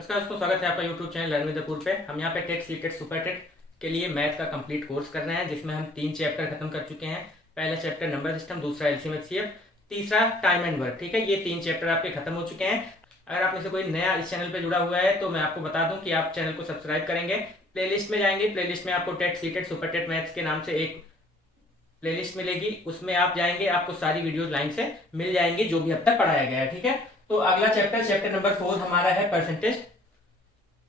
नमस्कार दोस्तों, स्वागत है आपका YouTube channel learn with the cool पे। हम यहाँ पे टेट सीटेट सुपर टेट के लिए मैथ का कंप्लीट कोर्स कर रहे हैं, जिसमें हम 3 चैप्टर खत्म कर चुके हैं। पहला चैप्टर नंबर सिस्टम, दूसरा एलसीएम एचसीएफ, तीसरा टाइम एंड वर्क। ठीक है, ये 3 चैप्टर आपके खत्म हो चुके हैं। अगर आप में से कोई नया इस चैनल पर जुड़ा हुआ है तो मैं आपको बता दूं कि आप चैनल को सब्सक्राइब करेंगे, प्लेलिस्ट में जाएंगे, प्लेलिस्ट में आपको टेट सीटेट सुपर टेट मैथ्स के नाम से एक प्लेलिस्ट मिलेगी, उसमें आप जाएंगे, आपको सारी वीडियोस लाइन से मिल जाएंगी जो भी अब तक पढ़ाया गया है। ठीक है, तो अगला चैप्टर नंबर 4 हमारा है परसेंटेज।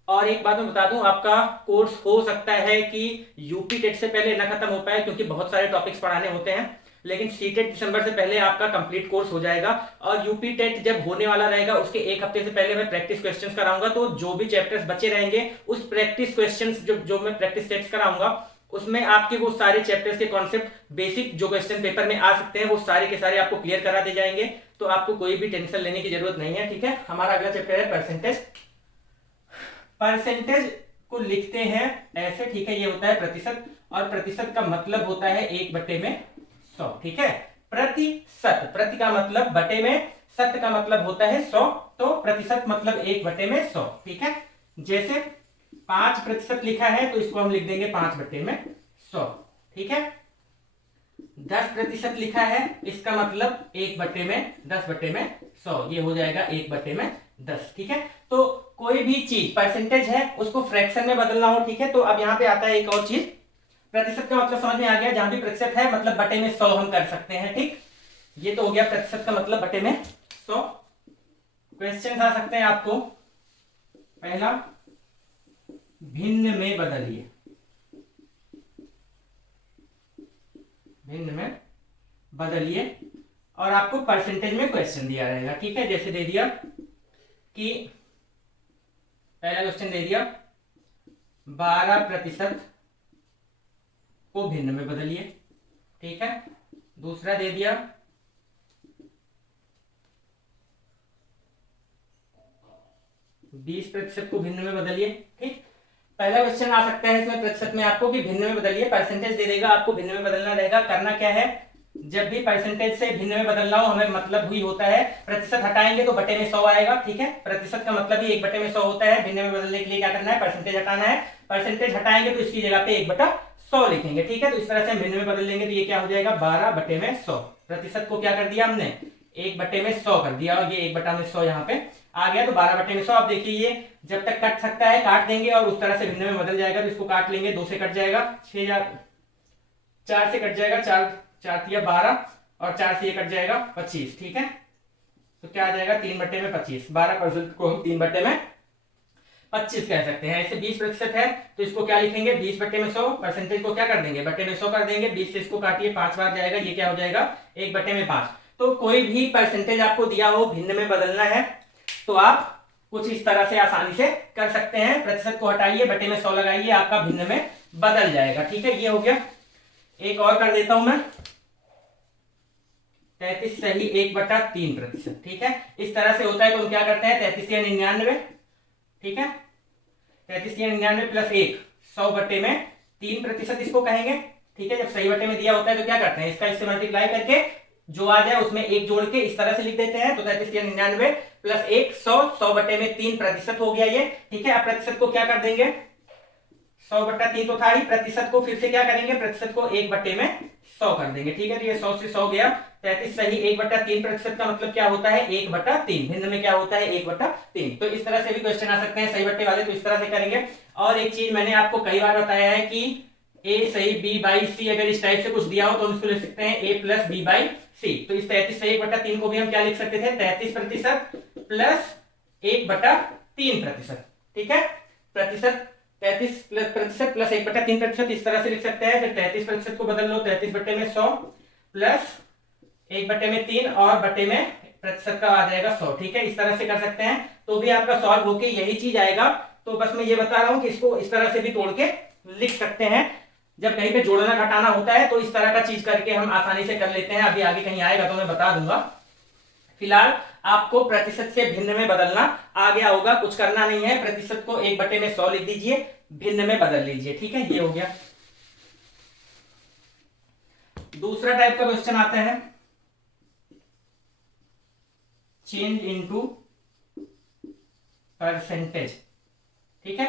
और एक बात मैं बता दूं, आपका कोर्स हो सकता है कि यूपी टेट से पहले ना खत्म हो पाए, क्योंकि बहुत सारे टॉपिक्स पढ़ाने होते हैं, लेकिन सीटेट दिसंबर से पहले आपका कंप्लीट कोर्स हो जाएगा। और यूपी टेट जब होने वाला रहेगा उसके एक हफ्ते से पहले मैं प्रैक्टिस क्वेश्चंस कराऊंगा, तो जो भी चैप्टर्स बचे रहेंगे उस प्रैक्टिस क्वेश्चंस जो मैं प्रैक्टिस सेट्स कराऊंगा उसमें आपके वो सारे चैप्टर्स के कॉन्सेप्ट, बेसिक जो क्वेश्चन पेपर में आ सकते हैं, वो सारे के सारे आपको क्लियर करा दिए जाएंगे। तो आपको कोई भी टेंशन लेने की जरूरत नहीं है। ठीक है, हमारा अगला चैप्टर है परसेंटेज। परसेंटेज को लिखते हैं ऐसे, ठीक है, ये होता है प्रतिशत, और प्रतिशत का मतलब होता है 1/100। ठीक है, प्रतिशत, प्रति का मतलब बटे में, सत का मतलब होता है 100, तो प्रतिशत मतलब 1/100। ठीक है, जैसे 5% लिखा है तो इसको हम लिख देंगे 5/100। ठीक है, 10% लिखा है, इसका मतलब 1/10/100, ये हो जाएगा 1/10। ठीक है, तो कोई भी चीज परसेंटेज है उसको फ्रैक्शन में बदलना हो। ठीक है, तो अब यहां पे आता है एक और चीज, प्रतिशत का मतलब समझ में आ गया, जहां भी प्रतिशत है मतलब बटे में 100 हम कर सकते हैं। ठीक, ये तो हो गया प्रतिशत का मतलब बटे में 100। क्वेश्चन आ सकते हैं आपको, पहला, भिन्न में बदलिए, भिन्न में बदलिए, और आपको परसेंटेज में क्वेश्चन दिया रहेगा। ठीक है, जैसे दे दिया कि पहला क्वेश्चन दे दिया 12% को भिन्न में बदलिए। ठीक है, दूसरा दे दिया 20% को भिन्न में बदलिए। ठीक, पहला क्वेश्चन आ सकता है इसमें प्रतिशत में आपको कि भिन्न में बदलिए, परसेंटेज दे देगा, आपको भिन्न में बदलना रहेगा। करना क्या है, जब भी परसेंटेज से भिन्न में बदलना हो, हमें मतलब ही होता है प्रतिशत हटाएंगे तो बटे में 100 आएगा। ठीक है, प्रतिशत का मतलब ही 1/100 होता है। भिन्न में बदलने के लिए क्या करना है, परसेंटेज हटाना है। परसेंटेज हटाएंगे तो इसकी जगह पे 1/100 लिखेंगे। ठीक है, तो इस तरह से भिन्न में बदल लेंगे तो ये क्या हो जाएगा, 12/100। प्रतिशत को क्या कर दिया हमने, 1/100 कर दिया, और ये 1/100 यहाँ पे आ गया, तो 12/100। आप देखिए ये जब तक कट सकता है काट देंगे, और उस तरह से भिन्न में बदल जाएगा, तो इसको काट लेंगे, 2 से कट जाएगा, 4 से कट जाएगा, 4 12, और 4 से ये कट जाएगा 25। ठीक है, तो क्या आ जाएगा, 3/25। 12% को हम 3/25 कह सकते हैं। ऐसे 20% है तो इसको क्या लिखेंगे, 20/100। परसेंटेज को क्या कर देंगे, बटे में 100 कर देंगे, 20 से इसको काटिए, 5 बार जाएगा, ये क्या हो जाएगा, 1/5। तो कोई भी परसेंटेज आपको दिया हो, भिन्न में बदलना है, तो आप कुछ इस तरह से आसानी से कर सकते हैं। प्रतिशत को हटाइए, बटे में 100 लगाइए, आपका भिन्न में बदल जाएगा। ठीक है, ये हो गया। एक और कर देता हूं मैं, 33 सही 1/3%। ठीक है, इस तरह से होता है, तो हम क्या करते हैं, 33 या 99। ठीक है, 33 या 99 प्लस 1, 100/3% इसको कहेंगे। ठीक है, जब सही बटे में दिया होता है तो क्या करते हैं, इसका इससे मल्टीप्लाई करके जो आ जाए उसमें 1 जोड़ के इस तरह से लिख देते हैं। तो 33 या 99 प्लस 1, 100, 100/3% हो गया ये। ठीक है, अब प्रतिशत को क्या कर देंगे, 100/3 तो था ही, प्रतिशत को फिर से क्या करेंगे, प्रतिशत को 1/100 कर देंगे। ठीक है, तो ये 100 से 100 गया, 33 सही 1/3%। का मतलब क्या होता है, 1/3। भिन्न में क्या होता है, 1/3। तो इस तरह से भी क्वेश्चन आ सकते हैं सही बट्टे वाले, तो इस तरह से करेंगे। और एक चीज मैंने आपको कई बार बताया है कि a सही b/c, अगर इस टाइप से कुछ दिया हो तो हम इसको लिख सकते हैं a + b/c। तो इस 33 सही 1/3 को भी हम क्या लिख सकते थे, 33% प्लस 1/3%। ठीक है, प्रतिशत 33% प्लस 1/3%, इस तरह से लिख सकते हैं। फिर 33% को बदल लो, 33/100 प्लस 1/3 और बटे में प्रतिशत का आ जाएगा 100। ठीक है, इस तरह से कर सकते हैं, तो भी आपका सॉल्व होके यही चीज आएगा। तो बस मैं ये बता रहा हूं कि इसको इस तरह से भी तोड़ के लिख सकते हैं। जब कहीं पे जोड़ना घटाना होता है तो इस तरह का चीज करके हम आसानी से कर लेते हैं। अभी आगे कहीं आएगा तो मैं बता दूंगा। फिलहाल आपको प्रतिशत से भिन्न में बदलना आ गया होगा, कुछ करना नहीं है। प्रतिशत को 1/100 लिख दीजिए, भिन्न में बदल लीजिए। ठीक है, ये हो गया। दूसरा टाइप का क्वेश्चन आता है, चेंज इनटू परसेंटेज, ठीक है।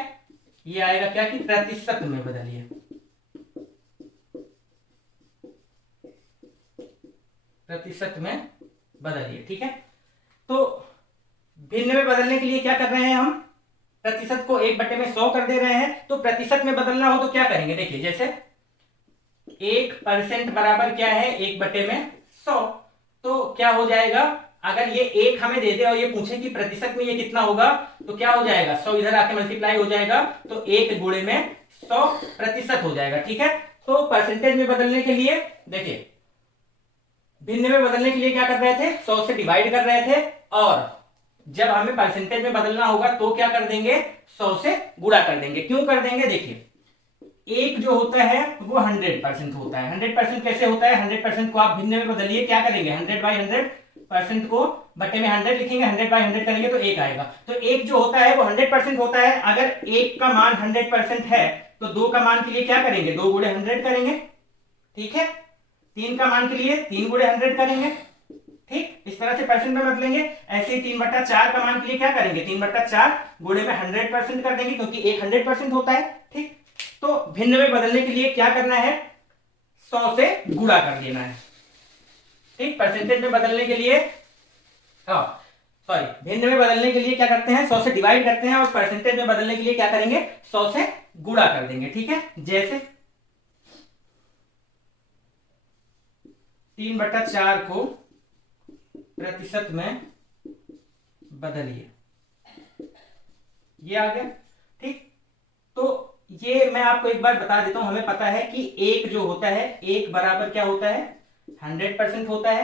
ये आएगा क्या कि प्रतिशत में बदलिए, प्रतिशत में बदलिए, ठीक है। तो भिन्न में बदलने के लिए क्या कर रहे हैं हम, प्रतिशत को 1/100 कर दे रहे हैं। तो प्रतिशत में बदलना हो तो क्या करेंगे, देखिए जैसे 1% बराबर क्या है 1/100, तो क्या हो जाएगा, अगर ये 1 हमें दे दे और ये पूछे कि प्रतिशत में ये कितना होगा, तो क्या हो जाएगा 100 इधर आके मल्टीप्लाई हो जाएगा, तो 1 गुणे में 100% हो जाएगा, ठीक है। तो परसेंटेज में बदलने के लिए देखिए, भिन्न में बदलने के लिए क्या कर रहे थे, 100 से डिवाइड कर रहे थे, और जब हमें परसेंटेज में बदलना होगा तो क्या कर देंगे, 100 से गुणा कर देंगे। क्यों कर देंगे, देखिए एक जो होता है वो 100% होता है। 100% कैसे होता है, 100% को आप भिन्न में बदलिए, क्या करेंगे 100/100% को बटे में 100 लिखेंगे, 100/100 करेंगे तो 1 आएगा। तो एक जो होता है वो 100% होता है। अगर 1 का मान 100% है तो 2 का मान के लिए क्या करेंगे, 2 गुणे 100 करेंगे, ठीक है। 3 का मान के लिए 3 गुणे 100 करेंगे, ठीक। इस तरह से परसेंट में बदलेंगे। ऐसे ही 3/4 का मान के लिए क्या करेंगे, 3/4 गुणे में 100% कर देंगे, क्योंकि 1 100% होता है, ठीक। तो भिन्न में बदलने के लिए क्या करना है, 100 से गुणा कर देना है, ठीक। परसेंटेज में बदलने के लिए भिन्न में बदलने के लिए क्या करते हैं, 100 से डिवाइड करते हैं, और परसेंटेज में बदलने के लिए क्या करेंगे, 100 से गुणा कर देंगे, ठीक है। जैसे 3/4 को प्रतिशत में बदलिए, ये आ गया, ठीक। तो ये मैं आपको एक बार बता देता हूं, हमें पता है कि एक जो होता है, एक बराबर क्या होता है 100% होता है।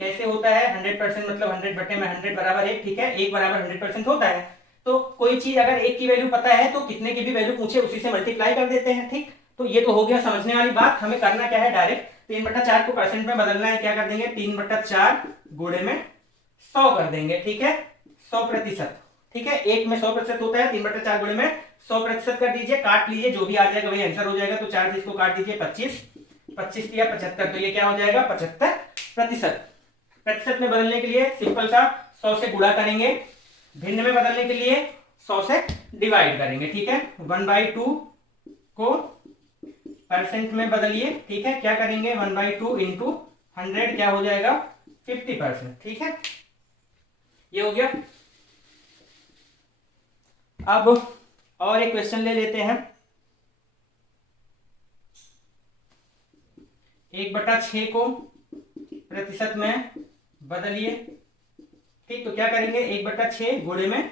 कैसे होता है 100% मतलब 100/100 बराबर 1, ठीक है। 1 बराबर 100% होता है। तो कोई चीज अगर 1 की वैल्यू पता है तो कितने की भी वैल्यू पूछे उसी से मल्टीप्लाई कर देते हैं, ठीक। तो ये तो हो गया समझने वाली बात। हमें करना क्या है, डायरेक्ट 3/4 को परसेंट में बदलना है। क्या कर देंगे, 3/4 गुणे में 100 कर देंगे, ठीक है। 100%, ठीक है। 1 में 100% होता है, 3/4 गुणे में 100% कर दीजिए, काट लीजिए, जो भी आ जाएगा वही आंसर हो जाएगा। तो 4 से इसको काट दीजिए, 25 25 या 75, तो ये क्या हो जाएगा 75%। प्रतिशत में बदलने के लिए सिंपल सा 100 से गुणा करेंगे, भिन्न में बदलने के लिए 100 से डिवाइड करेंगे, ठीक है। 1/2 को परसेंट में बदलिए, ठीक है। क्या करेंगे 1/2 इंटू 100 क्या हो जाएगा 50%, ठीक है। ये हो गया। अब और एक क्वेश्चन ले लेते हैं। 1/6 को प्रतिशत में बदलिए, ठीक। तो क्या करेंगे 1/6 गुणे में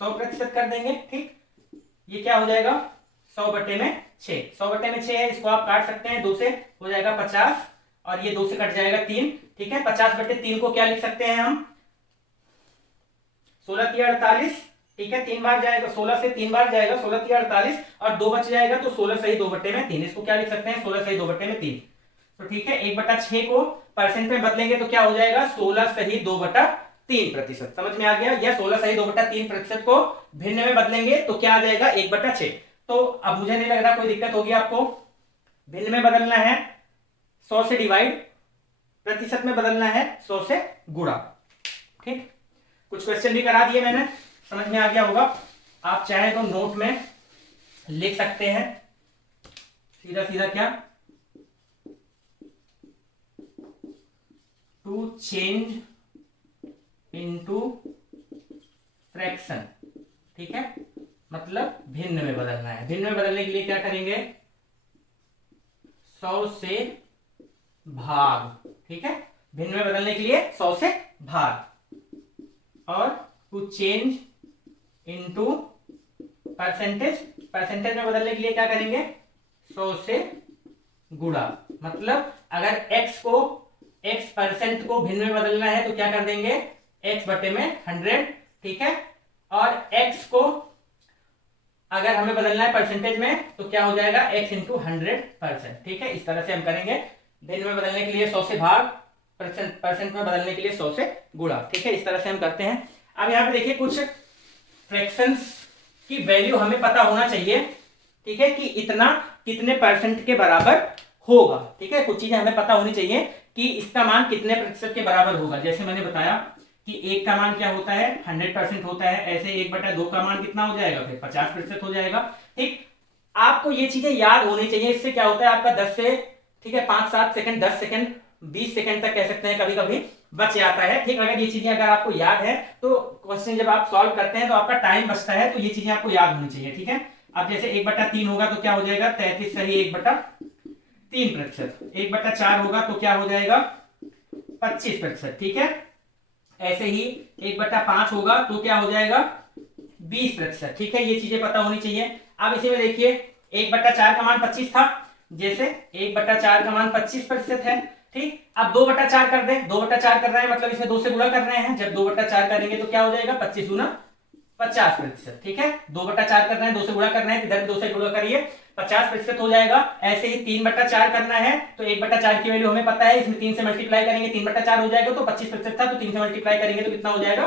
100% कर देंगे, ठीक। ये क्या हो जाएगा 100/6। 100/6 है, इसको आप काट सकते हैं, 2 से हो जाएगा 50, और ये 2 से कट जाएगा 3, ठीक है। 50/3 को क्या लिख सकते हैं हम 16 × 48, ठीक है। 3 बार जाएगा, 16 से 3 बार जाएगा, 16 × 48, और 2 बच जाएगा, तो 16 सही 2/3। इसको क्या लिख सकते हैं 16 सही 2/3, तो ठीक है। 1/6 को परसेंट में बदलेंगे तो क्या हो जाएगा 16 सही 2/3%। समझ में आ गया। या 16 सही 2/3% को भिन्न में बदलेंगे तो क्या आ जाएगा 1/6। तो अब मुझे नहीं लग रहा कोई दिक्कत होगी आपको। भिन्न में बदलना है 100 से डिवाइड, प्रतिशत में बदलना है 100 से गुणा, ठीक। कुछ क्वेश्चन भी करा दिए मैंने, समझ में आ गया होगा। आप चाहे तो नोट में लिख सकते हैं, सीधा सीधा क्या, टू चेंज इनटू फ्रैक्शन, ठीक है। मतलब भिन्न में बदलना है। भिन्न में बदलने के लिए क्या करेंगे 100 से भाग, ठीक है। भिन्न में बदलने के लिए 100 से भाग, और to change into percentage, percentage में बदलने के लिए क्या करेंगे 100 से गुणा। मतलब अगर x% को भिन्न में बदलना है तो क्या कर देंगे x/100, ठीक है। और x को अगर हमें बदलना है परसेंटेज में तो क्या हो जाएगा x × 100%, ठीक है। इस तरह से हम करेंगे। भिन्न में बदलने के लिए 100 से भाग, परसेंट में बदलने के लिए 100 से गुणा, ठीक है। इस तरह से हम करते हैं। अब यहाँ पे देखिए कुछ फ्रैक्शंस की वैल्यू हमें पता होना चाहिए, ठीक है, कि इतना कितने परसेंट के बराबर होगा, ठीक है। कुछ चीजें हमें पता होनी चाहिए कि इसका मान कितने प्रतिशत के बराबर होगा। जैसे मैंने बताया कि एक का मान क्या होता है 100% होता है, ऐसे 1/2 का मान कितना हो जाएगा फिर 50% हो जाएगा। ठीक, आपको ये चीजें याद होनी चाहिए। इससे क्या होता है आपका 10 से ठीक है 5-7 सेकंड 10 सेकंड 20 सेकंड तक कह सकते हैं कभी कभी बच जाता है। ठीक, अगर ये चीजें अगर आपको याद है तो क्वेश्चन जब आप सॉल्व करते हैं तो आपका टाइम बचता है, तो ये चीजें आपको याद होनी चाहिए। ठीक है, अब जैसे 1/3 होगा तो क्या हो जाएगा 33 सही 1/3%, 1/4 होगा तो क्या हो जाएगा 25%। ठीक है, ऐसे ही 1/5 होगा तो क्या हो जाएगा 20%। ठीक है, ये चीजें पता होनी चाहिए। अब इसी में देखिए 1/4 का मान 25 था, जैसे 1/4 का मान 25% है। ठीक, अब 2/4 कर दे, 2/4 कर रहे हैं मतलब इसमें 2 से गुणा कर रहे हैं, जब 2/4 करेंगे तो क्या हो जाएगा 25 गुना 50%। ठीक है, 2/4 कर रहे हैं 2 से गुणा कर रहे हैं, इधर 2 से गुणा करिए 50% हो जाएगा। ऐसे ही 3/4 करना है तो 1/4 की वैल्यू हमें पता है, इसमें 3 से मल्टीप्लाई करेंगे 3/4 हो जाएगा, तो 25% था तो 3 से मल्टीप्लाई करेंगे तो कितना हो जाएगा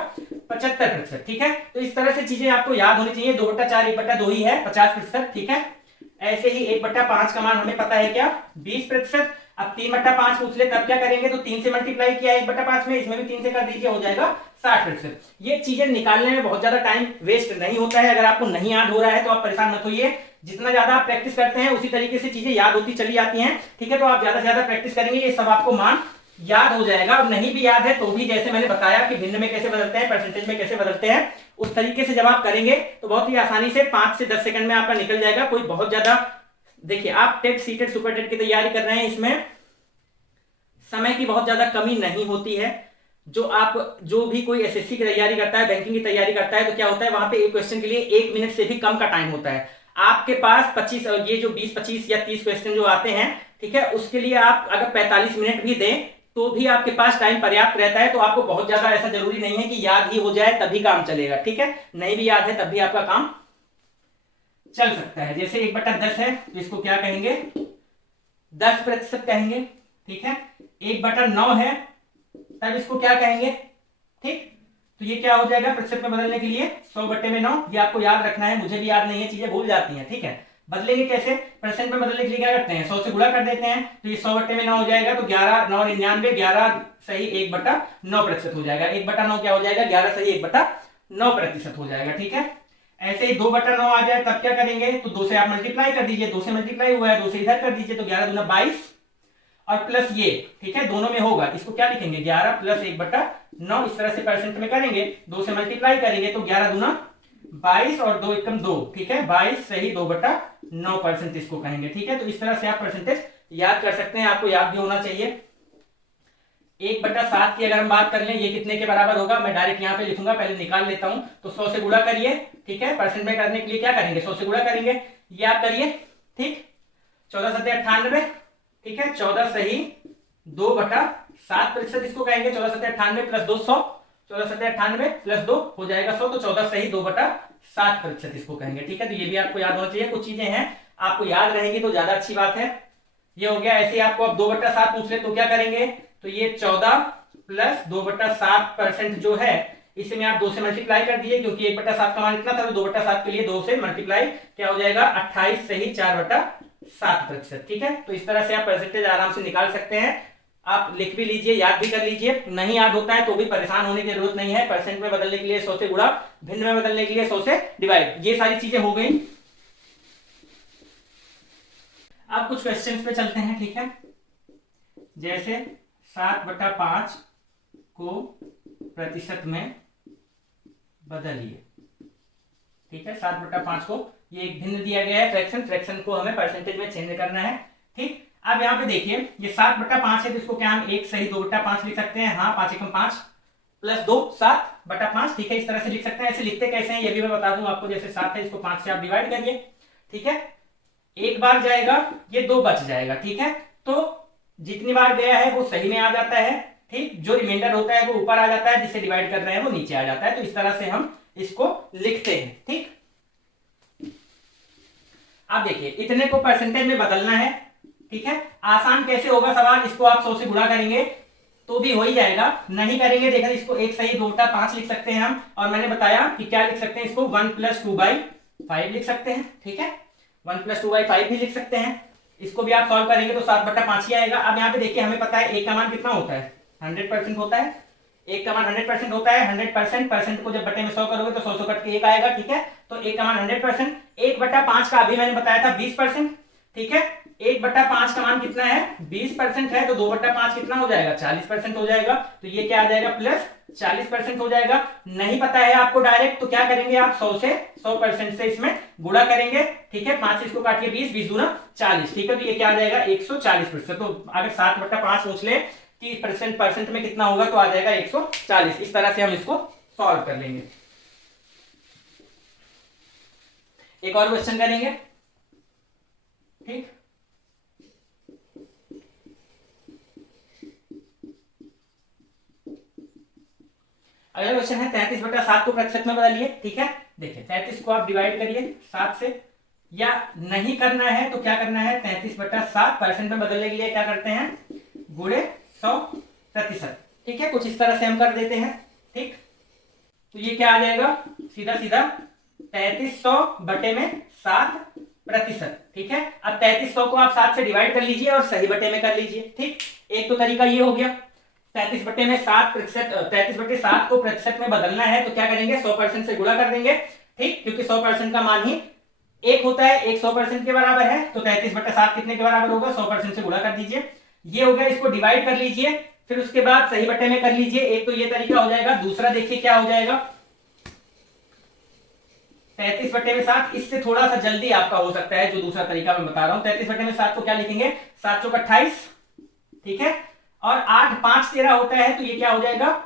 75%। ठीक है, तो इस तरह से चीजें आपको याद होनी चाहिए। 2/4 1/2 ही है 50%। ठीक है, ऐसे ही 1/5 का मान हमें पता है क्या 20%। अब 3/5 पूछ ले तब क्या करेंगे, तो 3 से मल्टीप्लाई किया 1/5 में, इसमें भी 3 से कर दीजिए हो जाएगा 60%। ये चीजें निकालने में बहुत ज्यादा टाइम वेस्ट नहीं होता है। अगर आपको नहीं याद हो रहा है तो आप परेशान मत होइए, जितना ज्यादा आप प्रैक्टिस करते हैं उसी तरीके से चीजें याद होती चली जाती हैं। ठीक है, तो आप ज्यादा से ज्यादा प्रैक्टिस करेंगे ये सब आपको मान याद हो जाएगा। और नहीं भी याद है तो भी जैसे मैंने बताया कि भिन्न में कैसे बदलते हैं परसेंटेज में कैसे बदलते हैं, उस तरीके से जब आप करेंगे तो बहुत ही आसानी से 5 से 10 सेकंड में आपका निकल जाएगा। कोई बहुत ज्यादा देखिए आप टेट सीटेट सुपर टेट की तैयारी कर रहे हैं, इसमें समय की बहुत ज्यादा कमी नहीं होती है। जो भी कोई एसएससी की तैयारी करता है बैंकिंग की तैयारी करता है तो क्या होता है वहां पे एक क्वेश्चन के लिए 1 मिनट से भी कम का टाइम होता है। आपके पास 25 ये जो 20-25 या 30 क्वेश्चन जो आते हैं ठीक है उसके लिए आप अगर 45 मिनट भी दें तो भी आपके पास टाइम पर्याप्त रहता है। तो आपको बहुत ज्यादा ऐसा जरूरी नहीं है कि याद ही हो जाए तभी काम चलेगा। ठीक है, नहीं भी याद है तब भी आपका काम चल सकता है। जैसे 1/10 है तो इसको क्या कहेंगे 10% कहेंगे। ठीक है, 1/9 है तब इसको क्या कहेंगे। ठीक, तो ये क्या हो जाएगा प्रतिशत में बदलने के लिए 100/9। ये आपको याद रखना है, मुझे भी याद नहीं है, चीजें भूल जाती हैं। ठीक है, बदलेंगे कैसे परसेंट में बदलने के लिए क्या करते हैं 100 से गुणा कर देते हैं, तो ये 100/9 हो जाएगा। तो 11 9 99 11 सही 1/9% हो जाएगा। 1/9 क्या हो जाएगा 11 सही 1/9% हो जाएगा। ठीक है, ऐसे ही 2/9 आ जाए तब क्या करेंगे, तो 2 से आप मल्टीप्लाई कर दीजिए, 2 से मल्टीप्लाई हुआ है 2 से इधर कर दीजिए, तो 11 दूना 22 और प्लस ये ठीक है दोनों में होगा, इसको क्या लिखेंगे 11 प्लस 1/9। इस तरह से परसेंट में करेंगे 2 से मल्टीप्लाई करेंगे तो 11 दूना 22 और 2 एकम 2। ठीक है, 22 सही 2/9% इसको कहेंगे। ठीक है, तो इस तरह से आप परसेंटेज याद कर सकते हैं, आपको याद भी होना चाहिए। 1/7 की अगर हम बात कर लें ये कितने के बराबर होगा, मैं डायरेक्ट यहाँ पे लिखूंगा, पहले निकाल लेता हूं। तो 100 से गुणा करिए। ठीक है, परसेंट में करने के लिए क्या करेंगे 100 से गुणा करेंगे, ये आप करिए। ठीक, 14 7 98। ठीक है, 14 सही 2/7% इसको कहेंगे। 14 7 98 प्लस 200, 14 7 98 प्लस 2 हो जाएगा 100, तो 14 सही 2/7% इसको कहेंगे। ठीक है, तो ये भी आपको याद होना चाहिए। कुछ चीजें हैं आपको याद रहेंगी तो ज्यादा अच्छी बात है। ये हो गया। ऐसे आपको अब 2/7 पूछ ले तो क्या करेंगे, तो ये 14 प्लस 2/7% जो है इसे में आप 2 से मल्टीप्लाई कर दिए, क्योंकि 1/7 का मान इतना था तो 2/7 के लिए 2 से मल्टीप्लाई क्या हो जाएगा 28 सही 4/7%। ठीक है, तो इस तरह से आप परसेंटेज आराम से निकाल सकते हैं। आप लिख भी लीजिए, याद भी कर लीजिए। नहीं याद होता है तो भी परेशान होने की जरूरत नहीं है। परसेंट में बदलने के लिए 100 से गुणा, भिन्न में बदलने के लिए 100 से डिवाइड, ये सारी चीजें हो गई। अब कुछ क्वेश्चंस पे चलते हैं। ठीक है, जैसे 7/5 को प्रतिशत में बदलिए। ठीक है, 7/5 को ये एक भिन्न दिया गया है फ्रैक्शन, फ्रैक्शन को हमें परसेंटेज में चेंज करना है। ठीक, अब यहाँ पे देखिए ये 7/5 है तो इसको क्या हम 1 सही 2/5 लिख सकते हैं। हाँ, 5 एकम 5 प्लस 2 7/5। ठीक है, इस तरह से लिख सकते हैं। ऐसे लिखते कैसे हैं ये भी मैं बता दूं आपको। जैसे 7 है इसको 5 से आप डिवाइड करिए। ठीक है, एक बार जाएगा ये 2 बच जाएगा। ठीक है, तो जितनी बार गया है वो सही में आ जाता है। ठीक, जो रिमाइंडर होता है वो ऊपर आ जाता है, जिससे डिवाइड कर रहे हैं वो नीचे आ जाता है। तो इस तरह से हम इसको लिखते हैं। ठीक, अब देखिए इतने को परसेंटेज में बदलना है। ठीक है, आसान कैसे होगा सवाल, इसको आप 100 से गुणा करेंगे तो भी हो ही जाएगा। नहीं करेंगे देखिए इसको 1 सही 2/5 लिख सकते हैं हम। और मैंने बताया कि क्या लिख सकते हैं इसको 1 + 2/5 लिख सकते हैं। ठीक है, 1 + 2/5 भी लिख सकते हैं। इसको भी आप सॉल्व करेंगे तो 7/5 ही आएगा। अब यहाँ पे देखिए हमें पता है ए का मान कितना होता है 100% होता है। 1 का मान 100% होता है, 100% परसेंट को जब बटे में 100 करोगे तो 100 कट के 1 आएगा, ठीक है। तो 1 का मान 100%, 1/5 का अभी मैंने बताया था 20%, ठीक है। 1/5 का मान कितना है, 20% है, तो 2/5 कितना हो जाएगा, 40% हो जाएगा। तो ये क्या आ जाएगा, प्लस 40% हो जाएगा। नहीं पता है आपको डायरेक्ट, तो क्या करेंगे आप 100% से इसमें गुणा करेंगे, ठीक है। 5 से इसको काटिए 20, 20 दूना 40, ठीक है। तो ये क्या आ जाएगा 140%। तो अगर 7/5 पूछ ले 30% में कितना होगा, तो आ जाएगा 140। इस तरह से हम इसको सॉल्व कर लेंगे। एक और क्वेश्चन करेंगे, ठीक। अगला क्वेश्चन है 33/7 को प्रतिशत में बदलिए, ठीक है। देखिए 33 को आप डिवाइड करिए 7 से, या नहीं करना है तो क्या करना है, 33/7 परसेंट में बदलने के लिए क्या करते हैं, गुणे 100%, ठीक है। कुछ इस तरह से हम कर देते हैं, ठीक। तो ये क्या आ जाएगा, सीधा सीधा 3300/7%, ठीक है। अब 3300 को आप 7 से डिवाइड कर लीजिए और सही बटे में कर लीजिए, ठीक। एक तो तरीका ये हो गया। 33/7 को प्रतिशत में बदलना है तो क्या करेंगे, 100% से गुणा कर देंगे, ठीक। क्योंकि 100% का मान ही 1 होता है, 1 100% के बराबर है, तो 33/7 कितने के बराबर होगा, 100% से गुणा कर दीजिए। ये हो गया, इसको डिवाइड कर लीजिए, फिर उसके बाद सही बटे में कर लीजिए। एक तो ये तरीका हो जाएगा। दूसरा देखिए क्या हो जाएगा, 33/7, इससे थोड़ा सा जल्दी आपका हो सकता है जो दूसरा तरीका मैं बता रहा हूं। 33/7 को क्या लिखेंगे, 7 चौक 28, ठीक है। और 8 5 13 होता है, तो ये क्या हो जाएगा,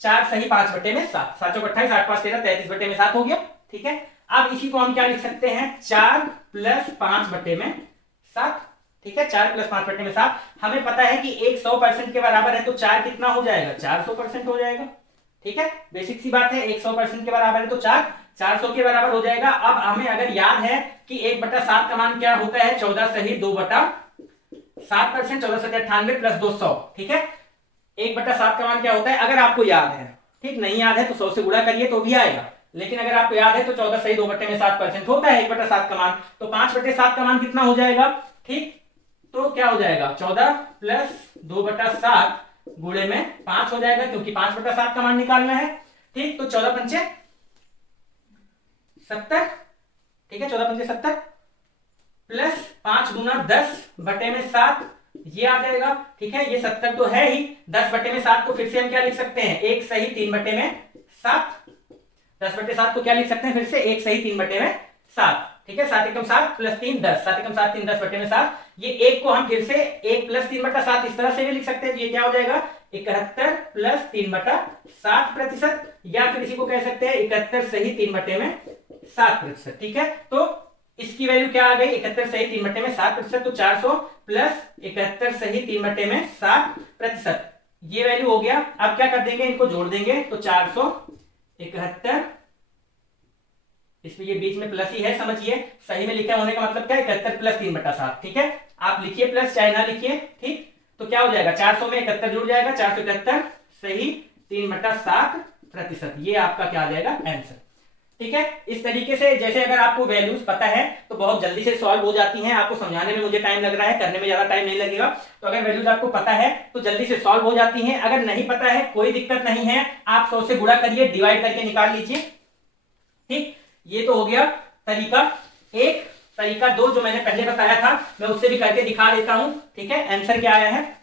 4 सही 5/7, 7 चौक 28, 8 5 13, 33/7 हो गया, ठीक है। अब इसी को हम क्या लिख सकते हैं, 4 + 5/7, ठीक है। 4 + 5/7, हमें पता है कि 1 100% के बराबर है, तो 4 कितना हो जाएगा, 400% हो जाएगा, ठीक है। बेसिक सी बात है, 1 100% के बराबर है तो 4 400 के बराबर हो जाएगा। अब हमें अगर याद है कि 1/7 का मान क्या होता है, 14 सही 2/7%, 14 × 98 + 200, ठीक है। 1/7 का मान क्या होता है, अगर आपको याद है, ठीक। नहीं याद है तो 100 से गुणा करिए तो भी आएगा, लेकिन अगर आपको याद है तो 14 सही 2/7% होता है 1/7 का मान। तो 5/7 का मान कितना हो जाएगा, ठीक। तो क्या हो जाएगा, 14 + 2/7 गुणे में 5 हो जाएगा, क्योंकि 5/7 का मान निकालना है, ठीक। तो 14 पंचे 70, ठीक है। 14 पंचे 70 प्लस 5 दूना 10/7, ये आ जाएगा, ठीक है। ये 70 तो है ही, 10/7 को फिर से हम क्या लिख सकते हैं, 1 सही 3/7, 10/7 को क्या लिख सकते हैं फिर से, 1 सही 3/7, ठीक है। 7 एकम 7 + 3 10, 7 एकम 7 3 10/7। ये 1 को हम फिर से 1 + 3/7 इस तरह से भी लिख सकते हैं। ये क्या हो जाएगा, 71 + 3/7%, या फिर इसी को कह सकते हैं 71 सही 3/7%, ठीक है। तो इसकी वैल्यू क्या आ गई, 71 सही 3/7%, तो 400 + 71 सही 3/7%, ये वैल्यू हो गया। अब क्या कर देंगे, इनको जोड़ देंगे, तो 471, इसमें ये बीच में प्लस ही है, समझिए। सही में लिखा होने का मतलब क्या है, 71 + 3/7, ठीक है। आप लिखिए प्लस चाहे ना लिखिए, ठीक। तो क्या हो जाएगा, 400 में 71 जुड़ जाएगा, 471 सही 3/7%, ये आपका क्या आ जाएगा आंसर, ठीक है। इस तरीके से जैसे अगर आपको वैल्यूज पता है तो बहुत जल्दी से सॉल्व हो जाती हैं। आपको समझाने में मुझे टाइम लग रहा है, करने में ज्यादा टाइम नहीं लगेगा। तो अगर वैल्यूज आपको पता है तो जल्दी से सॉल्व हो जाती हैं। अगर नहीं पता है कोई दिक्कत नहीं है, आप 100 से गुणा करिए, डिवाइड करके निकाल लीजिए, ठीक। ये तो हो गया तरीका 1। तरीका 2 जो मैंने पहले बताया था, मैं उससे भी करके दिखा देता हूं, ठीक है। आंसर क्या आया है,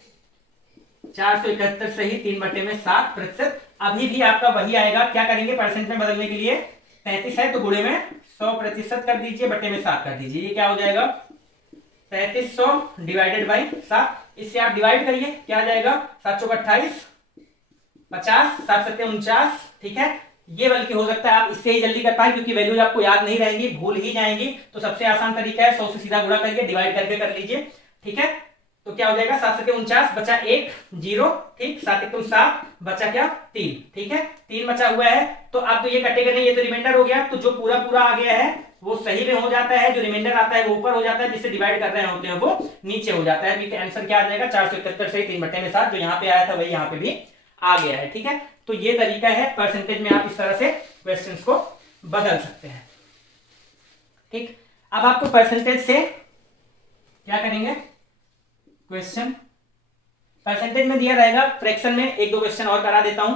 471 सही 3/7%। अभी भी आपका वही आएगा। क्या करेंगे, परसेंट में बदलने के लिए 33 है तो गुणे में 100% कर दीजिए, बटे में 7 कर दीजिए। ये क्या हो जाएगा, 3300 / 7। इससे आप डिवाइड करिए, क्या आ जाएगा, 7 चौक 28, 50, 7 7 49, ठीक है। ये बल्कि हो सकता है आप इससे ही जल्दी कर पाए, क्योंकि वैल्यूज आपको याद नहीं रहेंगी, भूल ही जाएंगी। तो सबसे आसान तरीका है 100 से सीधा गुणा करके डिवाइड करके कर लीजिए, ठीक है। तो क्या हो जाएगा, 7 7 49 बचा 1 0, ठीक। 7 1 7 बचा क्या 3, ठीक है। 3 बचा हुआ है, तो अब तो ये कटेगा नहीं, ये तो रिमाइंडर हो गया। तो जो पूरा पूरा आ गया है वो सही में हो जाता है, जो रिमाइंडर आता है वो ऊपर हो जाता है, जिससे डिवाइड कर रहे होते हैं वो नीचे हो जाता है। आंसर क्या आ जाएगा, 471 सही 3/7, जो यहाँ पे आया था वही यहाँ पे भी आ गया है, ठीक है। तो ये तरीका है, परसेंटेज में आप इस तरह से क्वेश्चंस को बदल सकते हैं, ठीक। अब आपको परसेंटेज से क्या करेंगे, क्वेश्चन परसेंटेज में दिया रहेगा, फ्रैक्शन में 1 2 क्वेश्चन और करा देता हूं।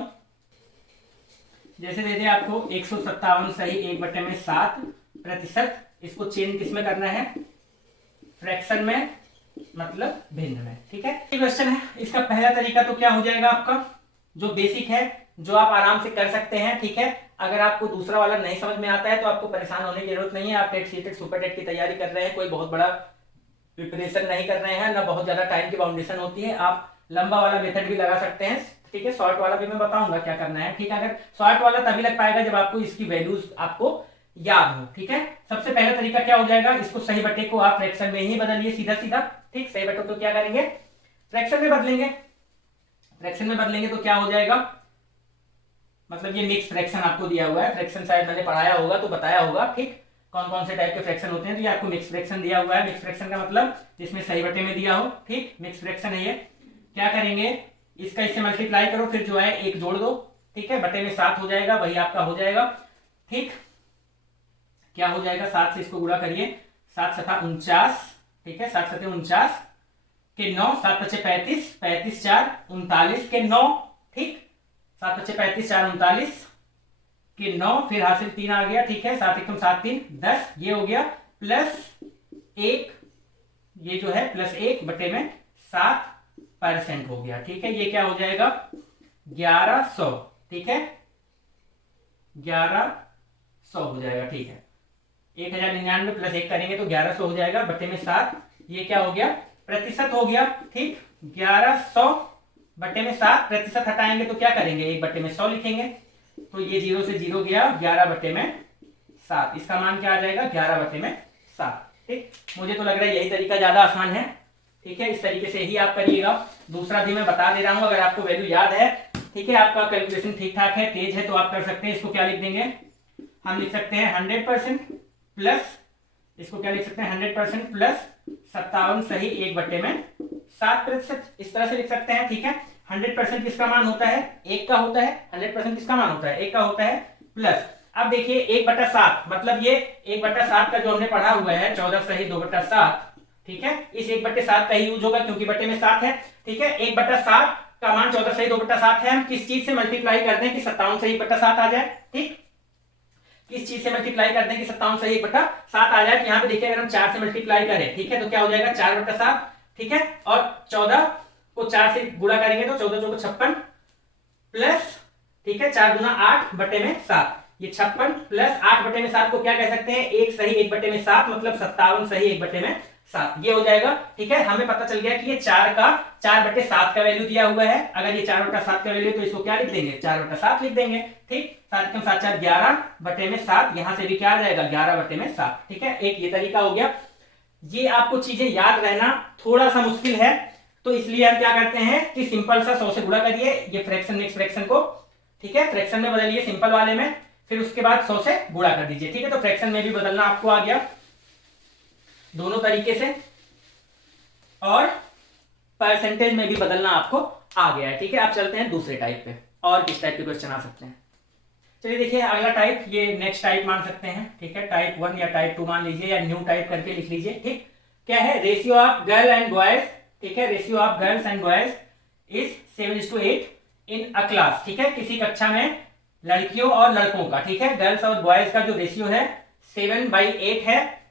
जैसे दे दे आपको 157 सही 1/7%, इसको चेंज किस में करना है, फ्रैक्शन में, मतलब भिन्न में। ठीक है, ये क्वेश्चन है। इसका पहला तरीका तो क्या हो जाएगा आपका, जो बेसिक है, जो आप आराम से कर सकते हैं। ठीक है, अगर आपको दूसरा वाला नहीं समझ में आता है तो आपको परेशान होने की जरूरत नहीं है। आप टेट सीटेट सुपर टेट की तैयारी कर रहे हैं, कोई बहुत बड़ा प्रिपरेशन नहीं कर रहे हैं, ना बहुत ज्यादा टाइम की बाउंडेशन होती है। आप लंबा वाला मेथड भी लगा सकते हैं। ठीक है, शॉर्ट वाला भी मैं बताऊंगा क्या करना है। ठीक है, अगर शॉर्ट वाला तभी लग पाएगा जब आपको इसकी वैल्यूज आपको याद हो। ठीक है, सबसे पहला तरीका क्या हो जाएगा, इसको सही बटे को आप फ्रैक्शन में ही बदलिए सीधा सीधा। ठीक, सही बटे तो क्या करेंगे, फ्रैक्शन में बदलेंगे। फ्रैक्शन में बदलेंगे तो क्या हो जाएगा, मतलब ये मिक्स फ्रैक्शन आपको दिया हुआ है, फ्रैक्शन शायद मैंने पढ़ाया होगा तो बताया होगा। ठीक, कौन कौन से टाइप के फ्रैक्शन होते हैं, तो ये आपको मिक्स फ्रैक्शन दिया हुआ है। मिक्स फ्रैक्शन का मतलब जिसमें सही बटे में दिया हो। ठीक, मिक्स फ्रैक्शन है ये। क्या करेंगे, इसका इससे मल्टीप्लाई करो, फिर जो है एक जोड़ दो। ठीक है, बटे में 7 हो जाएगा, वही आपका हो जाएगा। ठीक, क्या हो जाएगा, 7 से इसको गुणा करिए, 7 7 49। ठीक है, 7 7 49 के 9, 7 5 35, 35 4 39 के 9। ठीक, 7 5 35 4 39 के 9, फिर हासिल 3 आ गया। ठीक है, 7 1 7 3 10, ये हो गया, प्लस 1, ये जो है प्लस 1 बटे में 7% हो गया। ठीक है, ये क्या हो जाएगा, 1100। ठीक है, 1100 हो जाएगा। ठीक है, 1099 प्लस 1 करेंगे तो 1100 हो जाएगा, बटे में 7, ये क्या हो गया, प्रतिशत हो गया। ठीक, 1100 बटे में 7, प्रतिशत हटाएंगे तो क्या करेंगे, 1 बटे में 100 लिखेंगे, तो ये 0 से 0 गया, 11 बटे में 7, इसका मान क्या आ जाएगा, 11 बटे में 7। ठीक, मुझे तो लग रहा है यही तरीका ज्यादा आसान है। ठीक है, इस तरीके से ही आप करिएगा। दूसरा भी मैं बता दे रहा हूं, अगर आपको वैल्यू याद है, ठीक है, आपका कैलकुलेशन ठीक ठाक है, तेज है, तो आप कर सकते हैं। इसको क्या लिख देंगे, हम लिख सकते हैं 100% प्लस, इसको क्या लिख सकते हैं, 100% प्लस 57 सही 1/7%, इस तरह से लिख सकते हैं। ठीक है, 100% किसका मान होता है, 1 का होता है। 100% किसका मान होता है, 1 का होता है, प्लस अब देखिए 1/7, मतलब ये 1/7 का जो हमने पढ़ा हुआ है 14 सही 2/7। ठीक है, इस 1/7 का ही यूज होगा क्योंकि बटे में 7 है। ठीक है, 1/7 का मान 14 सही 2/7 है। हम किस चीज से मल्टीप्लाई कर दें कि 57 सही 1/7 आ जाए। ठीक, किस चीज से मल्टीप्लाई कर दें कि 57 सही 1/7 आ जाए, तो यहाँ पे देखिए अगर हम 4 से मल्टीप्लाई करें, ठीक है, तो क्या हो जाएगा, 4/7। ठीक है, और 14 को 4 से गुणा करेंगे तो 14 चौको 56 प्लस, ठीक है, 4 गुना 8 बटे में 7, ये 56 प्लस 8 बटे में 7 को क्या कह सकते हैं, 1 सही 1 बटे में 7, मतलब 57 सही 1 बटे में 7, ये हो जाएगा। ठीक है, हमें पता चल गया कि ये 4/7 का वैल्यू दिया हुआ है। अगर ये 4/7 का वैल्यू तो इसको क्या लिख देंगे, 4/7 लिख देंगे। ठीक, 7 कम 7 4 11 बटे में 7, यहां से भी क्या आ जाएगा, 11 बटे में 7। ठीक है, एक ये तरीका हो गया। ये आपको चीजें याद रहना थोड़ा सा मुश्किल है, तो इसलिए हम क्या करते हैं कि सिंपल सा 100 से गुणा करिए ये फ्रैक्शन नेक्स्ट फ्रैक्शन को। ठीक है, फ्रैक्शन में बदलिए सिंपल वाले में, फिर उसके बाद 100 से गुणा कर दीजिए। ठीक है, तो फ्रैक्शन में भी बदलना आपको आ गया दोनों तरीके से, और परसेंटेज में भी बदलना आपको आ गया है। ठीक है, आप चलते हैं दूसरे टाइप पे, और किस टाइप के क्वेश्चन आ सकते हैं। चलिए देखिए अगला टाइप, ये नेक्स्ट टाइप मान सकते हैं। ठीक है, टाइप 1 या टाइप 2 मान लीजिए, या न्यू टाइप करके लिख लीजिए। ठीक, क्या है, ratio of girl and boys. ठीक है, ratio of girls and boys is 7:8 in a class. ठीक है, किसी कक्षा में लड़कियों और लड़कों का, ठीक है, गर्ल्स और बॉयज का जो रेशियो है 7/8 है।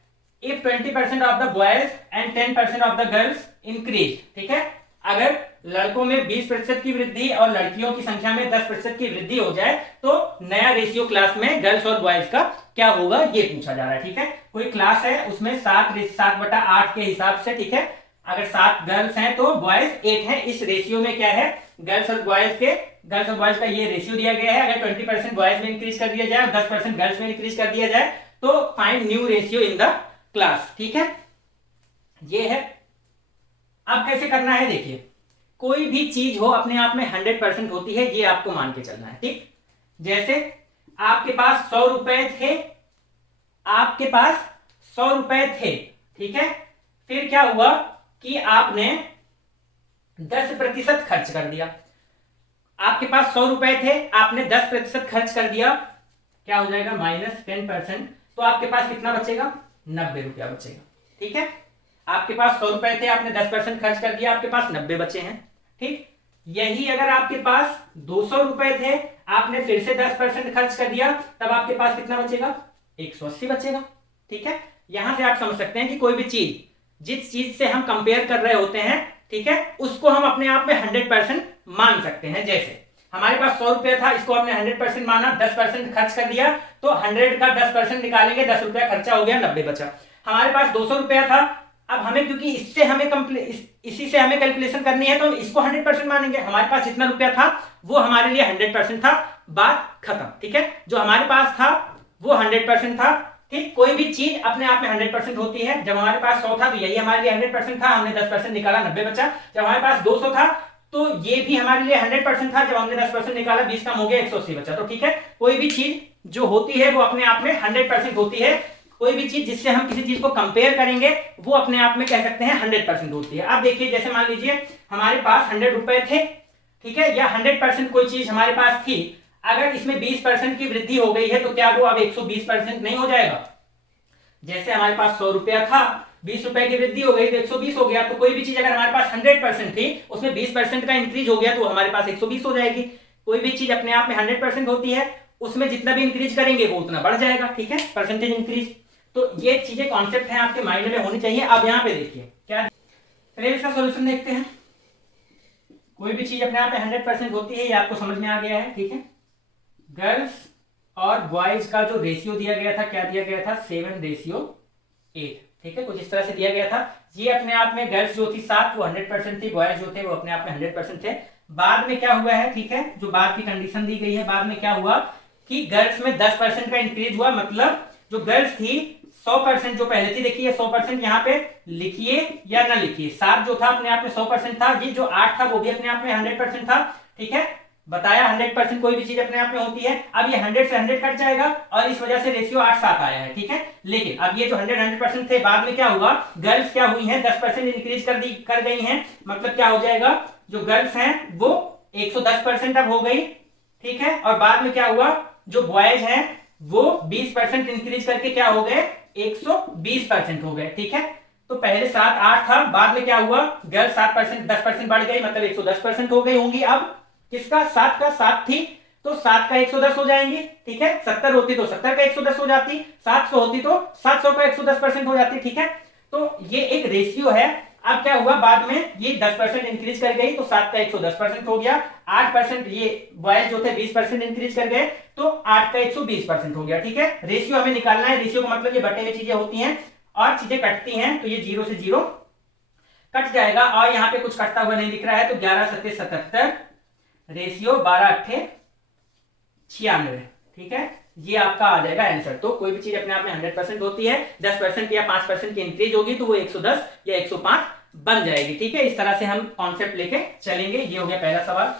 If 20% of the boys and 10% of the girls increase. ठीक है, अगर लड़कों में 20% की वृद्धि और लड़कियों की संख्या में 10% की वृद्धि हो जाए तो नया रेशियो क्लास में गर्ल्स और बॉयज का क्या होगा, ये पूछा जा रहा है। ठीक है, कोई क्लास है उसमें 7/8 के हिसाब से, ठीक है, अगर 7 गर्ल्स हैं तो बॉयज 8 है। इस रेशियो में क्या है, गर्ल्स और बॉयज का ये रेशियो दिया गया है। अगर 20% बॉयज में इंक्रीज कर दिया जाए और 10% गर्ल्स में इंक्रीज कर दिया जाए तो find new ratio in the class. ठीक है, ये है। अब कैसे करना है, देखिए कोई भी चीज हो अपने आप में 100% होती है, ये आपको मान के चलना है। ठीक, जैसे आपके पास 100 रुपए थे, आपके पास 100 रुपए थे, ठीक है, फिर क्या हुआ कि आपने 10% खर्च कर दिया। आपके पास 100 रुपए थे, आपने 10% खर्च कर दिया, क्या हो जाएगा, -10%, तो आपके पास कितना बचेगा, 90 रुपया बचेगा। ठीक है, आपके पास 100 रुपए थे, आपने 10% खर्च कर दिया, आपके पास 90 बचे हैं। ठीक, यही अगर आपके पास 200 रुपए थे, आपने फिर से 10% खर्च कर दिया, तब आपके पास कितना बचेगा? 180 बचेगा। ठीक है, यहां से आप समझ सकते हैं कि कोई भी चीज, जिस चीज से हम कंपेयर कर रहे होते हैं, ठीक है, उसको हम अपने आप में 100% मान सकते हैं। जैसे हमारे पास 100 रुपया था, इसको हमने 100% माना, 10% खर्च कर दिया, तो 100 का 10% निकालेंगे, 10 रुपया खर्चा हो गया, 90 बचा। हमारे पास 200 रुपया था, अब हमें क्योंकि इससे हमें इसी से हमें कैलकुलेशन करनी है, तो हम इसको 100% मानेंगे। हमारे पास जितना रुपया था वो हमारे लिए 100% था, बात खत्म। ठीक है, जो हमारे पास था वो 100% था। ठीक, कोई भी चीज अपने आप में 100% होती है। जब हमारे पास 100 था तो यही हमारे लिए 100% था, हमने 10% निकाला, 90 बचा। जब हमारे पास 200 था तो ये भी हमारे लिए 100% था, जब हमने 10% निकाला, 20 कम हो गया, 180 बचा। तो ठीक है, कोई भी चीज जो होती है वो अपने आप में 100% होती है। कोई भी चीज जिससे हम किसी चीज को कंपेयर करेंगे वो अपने आप में कह सकते हैं 100% होती है। अब देखिए, जैसे मान लीजिए हमारे पास 100 रुपए थे, ठीक है, या 100% कोई चीज हमारे पास थी, अगर इसमें 20% की वृद्धि हो गई है तो क्या वो अब 120% नहीं हो जाएगा? जैसे हमारे पास 100 रुपया था, 20 रुपए की वृद्धि हो गई तो 120 हो गया। तो कोई भी चीज अगर हमारे पास 100% थी, उसमें 20% का इंक्रीज हो गया तो हमारे पास 120 हो जाएगी। कोई भी चीज अपने आप में 100% होती है, उसमें जितना भी इंक्रीज करेंगे वो उतना बढ़ जाएगा। ठीक है, परसेंटेज इंक्रीज। तो ये चीजें कॉन्सेप्ट है आपके माइंड में होनी चाहिए। अब यहाँ पे देखिए क्या, चलिए इसका सोल्यूशन देखते हैं। कोई भी चीज अपने आप में 100% होती है, ये आपको समझ में आ गया है। ठीक है, गर्ल्स और बॉयज का जो रेशियो दिया गया था, क्या दिया गया था? 7:8। ठीक है, कुछ इस तरह से दिया गया था। ये अपने आप में गर्ल्स जो थी 7, वो 100% थी, बॉयज जो थे वो अपने आप में 100% थे। बाद में क्या हुआ है? ठीक है, जो बाद की कंडीशन दी गई है, बाद में क्या हुआ कि गर्ल्स में 10% का इंक्रीज हुआ। मतलब जो गर्ल्स थी 100% जो पहले थी, देखिए 100% यहाँ पे लिखिए या ना लिखिए, 7 जो था अपने आप में 100% था, ये जो 8 था वो भी अपने आप में 100% था। ठीक है, बताया 100% कोई भी चीज अपने आप में होती है। अब ये 100 से 100 कट जाएगा और इस वजह से रेशियो 8:7 आया है। ठीक है, लेकिन अब ये जो 100% थे, बाद में क्या हुआ, गर्ल्स क्या हुई हैं? 10% इंक्रीज कर गई हैं। मतलब क्या हो जाएगा, जो गर्ल्स हैं वो 110% अब हो गई। ठीक है, और बाद में क्या हुआ, जो बॉयज हैं वो 20% इंक्रीज करके क्या हो गए? 120% हो गए। ठीक है, तो पहले 7, 8 था, बाद में क्या हुआ, गर्ल्स 7%, 10% बढ़ गई, मतलब 110% हो गई होंगी। अब किसका? 7 का 7 थी तो 7 का 110 हो जाएंगे। ठीक है, 70 होती तो 70 का 110 हो जाती, 700 होती तो 700 का 110% हो जाती। ठीक है, तो ये एक रेशियो है। अब क्या हुआ, बाद में ये 10% इंक्रीज कर गई तो 7 का 110% हो गया। 8% ये बॉयज जो थे 20% इंक्रीज कर गए तो 8 का 120% हो गया। ठीक है, रेशियो हमें निकालना है। रेशियो का मतलब ये बटे में चीजें होती हैं और चीजें कटती हैं, तो ये 0 से 0 कट जाएगा और यहाँ पे कुछ कटता हुआ नहीं दिख रहा है, तो 11 7 77, रेशियो 12 8 96। ठीक है, ये आपका आ जाएगा आंसर। तो कोई भी चीज अपने आप में 100% होती है, 10% या 5% की इंक्रीज होगी तो वो 110 या 105 बन जाएगी। ठीक है, इस तरह से हम कॉन्सेप्ट लेके चलेंगे। ये हो गया पहला सवाल।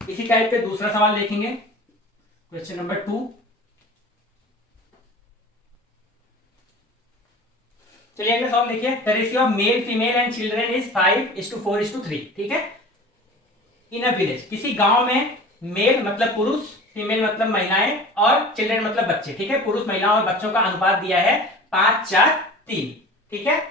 इसी टाइप पे दूसरा सवाल देखेंगे, क्वेश्चन नंबर 2। चलिए अगला सवाल देखिए। The ratio of male female and children is 5:4:3। ठीक है, इन अ विलेज, किसी गांव में मेल मतलब पुरुष, फीमेल मतलब महिलाएं और चिल्ड्रेन मतलब बच्चे। ठीक है, पुरुष महिलाओं और बच्चों का अनुपात दिया है 5:4:3। ठीक है,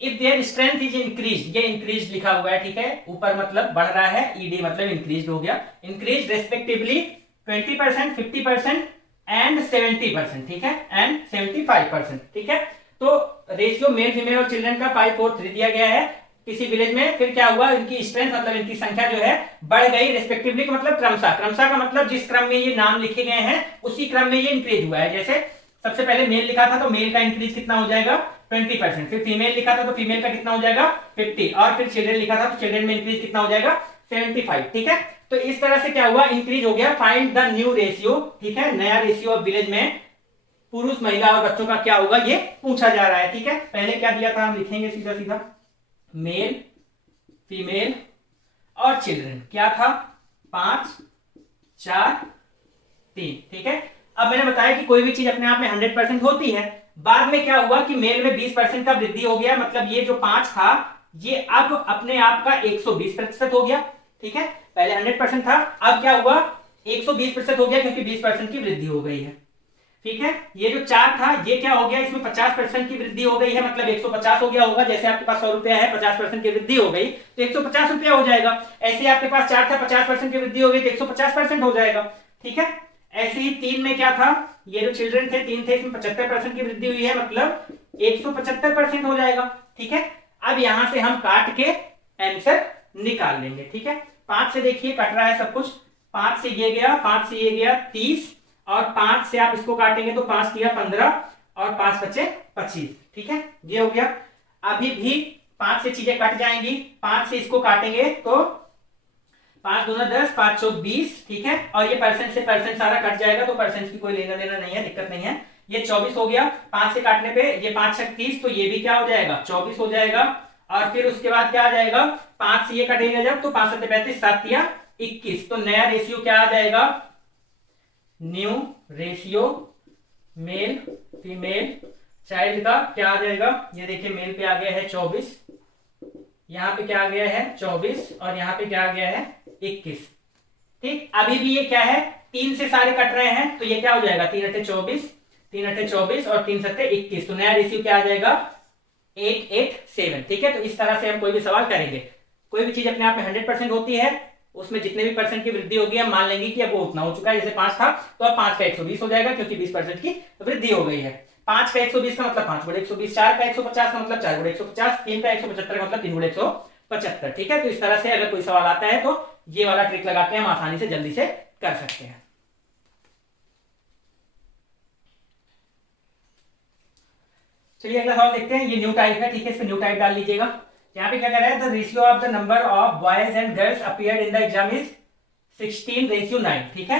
if their strength is increase, ये इंक्रीज लिखा हुआ है। ठीक है, ऊपर मतलब बढ़ रहा है, ईडी मतलब इंक्रीज हो गया। Increase respectively 20%, 50% and 70%। ठीक है, एंड 75%। ठीक है, तो रेशियो मेल फीमेल और चिल्ड्रन का 5:4:3 दिया गया है किसी विलेज में। फिर क्या हुआ, इनकी स्ट्रेंथ मतलब इनकी संख्या जो है बढ़ गई। रेस्पेक्टिवली का मतलब क्रमशः, क्रमशः का मतलब जिस क्रम में ये नाम लिखे गए हैं उसी क्रम में ये इंक्रीज हुआ है। जैसे सबसे पहले मेल लिखा था तो मेल का इंक्रीज कितना हो जाएगा? 20%। फिर फीमेल लिखा था तो फीमेल का कितना हो जाएगा? 50। और फिर चिल्ड्रन लिखा था तो चिल्ड्रन में इंक्रीज कितना हो जाएगा? 75। ठीक है, तो इस तरह से क्या हुआ, इंक्रीज हो गया। Find the new ratio. ठीक है, नया रेशियो ऑफ विलेज में पुरुष महिला और बच्चों का क्या होगा ये पूछा जा रहा है। ठीक है, पहले क्या दिया था हम लिखेंगे सीधा सीधा, मेल फीमेल और चिल्ड्रन क्या था? 5:4:3। ठीक है, अब मैंने बताया कि कोई भी चीज अपने आप में 100% होती है। बाद में क्या हुआ कि मेल में 20% का वृद्धि हो गया, मतलब ये जो 5 था ये अब अपने आप का 120% हो गया। ठीक है, पहले 100% था, अब क्या हुआ 120% हो गया क्योंकि 20% की वृद्धि हो गई है। ठीक है। ये जो 4 था ये क्या हो गया, इसमें 50% की वृद्धि हो गई है, मतलब 150 हो गया होगा। जैसे आपके पास 100 रुपया है, 50% की वृद्धि हो गई तो 150 रुपया हो जाएगा। ऐसे आपके पास 4 था, 50% की वृद्धि हो गई तो 150% हो जाएगा। ठीक है। ऐसे ही 3 में क्या था, ये जो चिल्ड्रन थे 3 थे, इसमें 75% की वृद्धि हुई है, मतलब 175% हो जाएगा। ठीक है। अब यहां से हम काट के आंसर निकाल लेंगे। ठीक है। 5 से देखिए कट रहा है सब कुछ, 5 से ये गया, 5 से ये गया 30, और 5 से आप इसको काटेंगे तो 5 किया 15 और 5 बचे 25। ठीक है, ये हो गया। अभी भी 5 से चीजें कट जाएंगी, 5 से इसको काटेंगे तो 5 दूना 10, 5 चौक 20। ठीक है, और ये परसेंट से परसेंट सारा कट जाएगा तो परसेंट की कोई लेना देना नहीं है, दिक्कत नहीं है। ये 24 हो गया। 5 से काटने पे ये 5 छक 30, तो ये भी क्या हो जाएगा 24 हो जाएगा। और फिर उसके बाद क्या आ जाएगा, 5 से ये कटेगा जब तो 5 7 35, 7 या 21, तो नया रेशियो क्या आ जाएगा, new ratio male female child का क्या आ जाएगा, ये देखिए मेल पे आ गया है 24, यहां पे क्या आ गया है 24, और यहां पे क्या आ गया है 21। ठीक, अभी भी ये क्या है 3 से सारे कट रहे हैं तो ये क्या हो जाएगा 3 अट्ठे 24, 3 अट्ठे 24 और 3 सत्ते 21, तो नया रेशियो क्या आ जाएगा 887। ठीक है, तो इस तरह से हम कोई भी सवाल करेंगे। कोई भी चीज अपने आप में 100% होती है, उसमें जितने भी परसेंट की वृद्धि होगी हम मान लेंगे कि अब वो उतना हो चुका है। जैसे 5 था तो अब 5 का 120 हो जाएगा, क्योंकि 20% की वृद्धि हो गई है। 5 का 120 का मतलब 5 गुणे 120, 4 का 150 का मतलब 4 गुणे 150, 3 का 175 का मतलब 3 गुणे 175। ठीक है, तो इस तरह से अगर कोई सवाल आता है तो ये वाला ट्रिक लगा के हम आसानी से जल्दी से कर सकते हैं। चलिए अगला सवाल देखते हैं। ये न्यू टाइप है, ठीक है, इसमें न्यू टाइप डाल लीजिएगा। यहाँ पे क्या कह रहा है, the ratio of the number of boys and girls appeared in the exam is 16:9। ठीक है,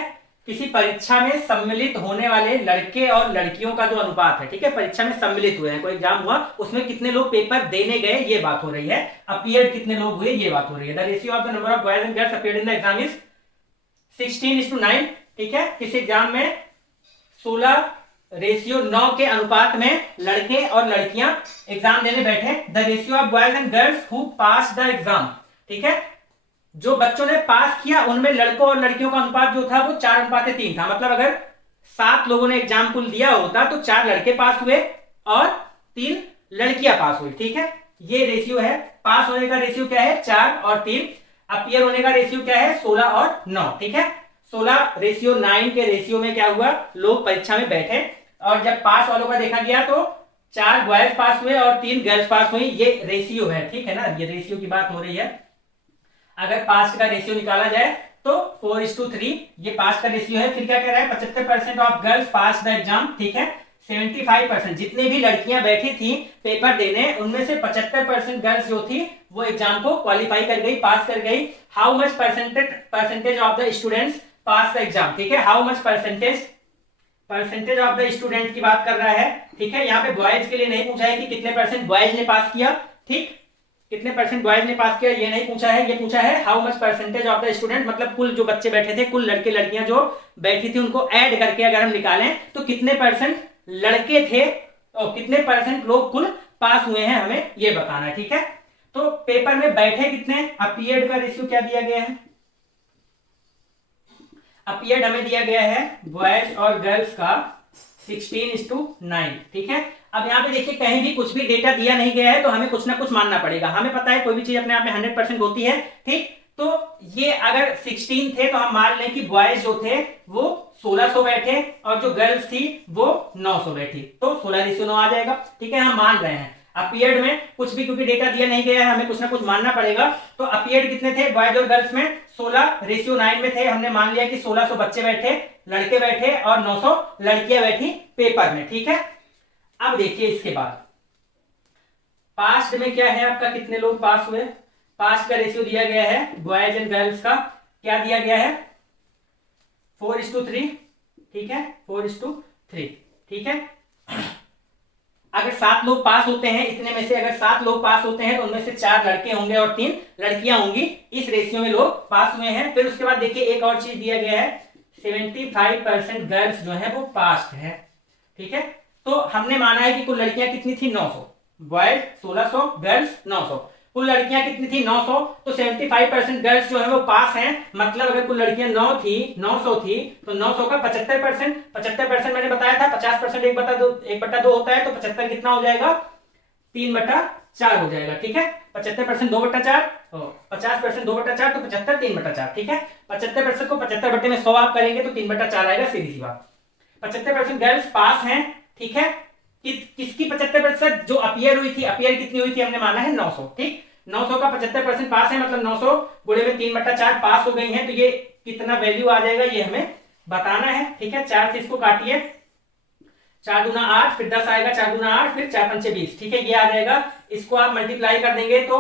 किसी परीक्षा में सम्मिलित होने वाले लड़के और लड़कियों का जो अनुपात है, ठीक है, परीक्षा में सम्मिलित हुए हैं, कोई एग्जाम हुआ उसमें कितने लोग पेपर देने गए ये बात हो रही है, अपीयर्ड कितने लोग हुए ये बात हो रही है। The ratio of the number of boys and girls appeared in the exam is 16:9। ठीक है, किसी एग्जाम में 16:9 के अनुपात में लड़के और लड़कियां एग्जाम देने बैठे। The ratio of boys and girls who pass the exam. ठीक है, जो बच्चों ने पास किया उनमें लड़कों और लड़कियों का अनुपात जो था वो 4:3 था। मतलब अगर 7 लोगों ने एग्जाम कुल दिया होता तो 4 लड़के पास हुए और 3 लड़कियां पास हुई। ठीक है, ये रेशियो है। पास होने का रेशियो क्या है 4 और 3। अपीयर होने का रेशियो क्या है 16 और 9। ठीक है, 16:9 के रेशियो में क्या हुआ, लोग परीक्षा में बैठे और जब पास वालों का देखा गया तो 4 बॉयज पास हुए और 3 गर्ल्स पास हुई। ये रेशियो है, ठीक है ना, ये रेशियो की बात हो रही है। अगर पास का रेशियो निकाला जाए तो 4:3 ये पास का रेशियो है। फिर क्या कह रहा है 75% of girls pass the exam. ठीक है, 75% जितने भी लड़कियां बैठी थी पेपर देने उनमें से 75% गर्ल्स जो थी वो एग्जाम को क्वालिफाई कर गई, पास कर गई। How much percentage of the students pass the exam. ठीक है, how much percentage of the student की बात कर रहा है। ठीक है, यहाँ पे बॉयज के लिए नहीं पूछा है कि कितने परसेंट बॉयज ने पास किया, ठीक, कितने परसेंट बॉयज ने पास किया ये नहीं पूछा है, ये पूछा है how much percentage of the student, मतलब कुल जो बच्चे बैठे थे, कुल लड़के लड़कियां जो बैठी थी उनको ऐड करके अगर हम निकालें तो कितने परसेंट लड़के थे और कितने परसेंट लोग कुल पास हुए हैं, हमें ये बताना है। ठीक है, तो पेपर में बैठे कितने, अपीयर्ड का रेशियो क्या दिया गया है, अपीयर्ड हमें दिया गया है बॉयज और गर्ल्स का 16:9। ठीक है, अब यहाँ पे देखिए कहीं भी कुछ भी डेटा दिया नहीं गया है तो हमें कुछ ना कुछ मानना पड़ेगा। हमें पता है कोई भी चीज अपने आप में 100% होती है। ठीक, तो ये अगर 16 थे तो हम मान लें कि बॉयज जो थे वो 1600 बैठे और जो गर्ल्स थी वो 900 बैठी, तो 16:9 आ जाएगा। ठीक है, हम मान रहे हैं। अपीयर्ड में कुछ भी क्योंकि डेटा दिया नहीं गया है हमें कुछ ना कुछ मानना पड़ेगा। तो अपीयर्ड कितने थे बॉयज और गर्ल्स में 16:9 में थे। हमने मान लिया कि 1600 बच्चे बैठे, लड़के बैठे और 900 लड़कियां बैठी पेपर में। ठीक है, अब देखिए इसके बाद पास्ट में क्या है आपका, कितने लोग पास हुए। पास्ट का रेशियो दिया गया है बॉयज एंड गर्ल्स का, क्या दिया गया है 4:3। ठीक है, 4:3। ठीक है, अगर 7 लोग पास होते हैं, इतने में से अगर 7 लोग पास होते हैं तो उनमें से 4 लड़के होंगे और 3 लड़कियां होंगी। इस रेशियो में लोग पास हुए हैं। फिर उसके बाद देखिए एक और चीज दिया गया है 75% गर्ल्स जो है वो पास है। ठीक है, तो हमने माना है कि कुल लड़कियां कितनी थी 900, बॉयज 1600, गर्ल्स 900। कुल लड़कियां कितनी थी 900, तो 75% गर्ल्स जो है वो पास हैं। मतलब अगर कुल लड़कियां 900 थी तो 900 का 75%, 75% मैंने बताया था 50% 1/2 होता है, तो 75 कितना हो जाएगा 3/4 हो जाएगा। ठीक है, 75% 2/4, 50% 2/4 तो 75 3/4। ठीक है, 75% को 75/100 आप करेंगे तो 3/4 आएगा, सीधी सी बात। 75% गर्ल्स पास हैं। ठीक है, किसकी 75%? जो अपियर हुई थी, अपियर कितनी हुई थी हमने माना है 900। ठीक, 900 का 75% पास है, मतलब 900 गुणे में 3/4 पास हो गई है, तो ये कितना वैल्यू आ जाएगा ये हमें बताना है। ठीक है, 4 से इसको काटिए, 4 दूना 8, फिर 10 आएगा, 4 दूना 8, फिर 4 पंचे 20। ठीक है, ये आ जाएगा। इसको आप मल्टीप्लाई कर देंगे तो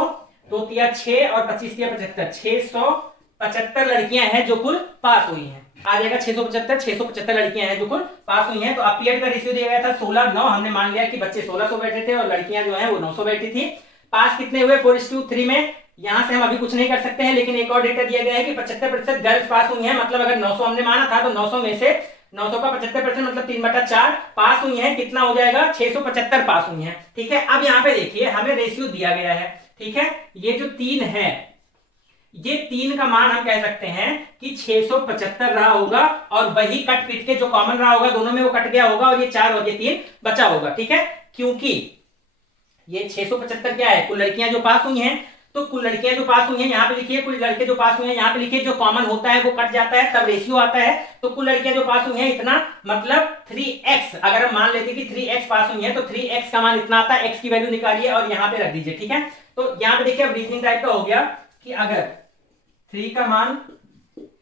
2 तिया 6 और 25 तिया 75, 675 लड़कियां हैं जो कुल पास हुई हैं। आ जाएगा 675 लड़कियां हैं जो कुल पास हुई हैं। तो अपीयर्ड का रेशियो दिया गया था 16:9। हमने मान लिया कि बच्चे 1600 बैठे थे और लड़कियां जो है वो 900 बैठी थी। पास कितने हुए 4:3 में। यहां से हम अभी कुछ नहीं कर सकते हैं, लेकिन एक और डेटा दिया गया है कि 75% गर्ल्स पास हुई हैं। मतलब अगर 900 हमने माना था तो 900 में से 900 का 75% मतलब 3/4 पास हुई हैं, कितना हो जाएगा 675 पास हुई हैं। ठीक है, अब यहाँ पे देखिए हमें रेशियो दिया गया है। ठीक है, ये जो 3 है, ये 3 का मान हम कह सकते हैं कि 675 रहा होगा, और वही कट पीट के जो कॉमन रहा होगा दोनों में वो कट गया होगा, और ये 4 और ये 3 बचा होगा। ठीक है, क्योंकि ये 675 क्या है, कुल लड़कियां जो पास हुई हैं। तो कुल लड़कियां जो पास हुई हैं यहाँ पे लिखिए, कुल लड़के जो पास हुए हैं यहाँ पे लिखिए, जो कॉमन होता है वो कट जाता है तब रेशियो आता है। तो कुल लड़कियां जो पास हुई हैं इतना, मतलब 3x। अगर हम मान लेते कि 3x पास हुई है तो 3x का मान इतना आता है। x की वैल्यू निकालिए और यहाँ पे रख दीजिए। ठीक है, तो यहाँ पे देखिए अब रीजनिंग टाइप का हो गया कि अगर 3 का मान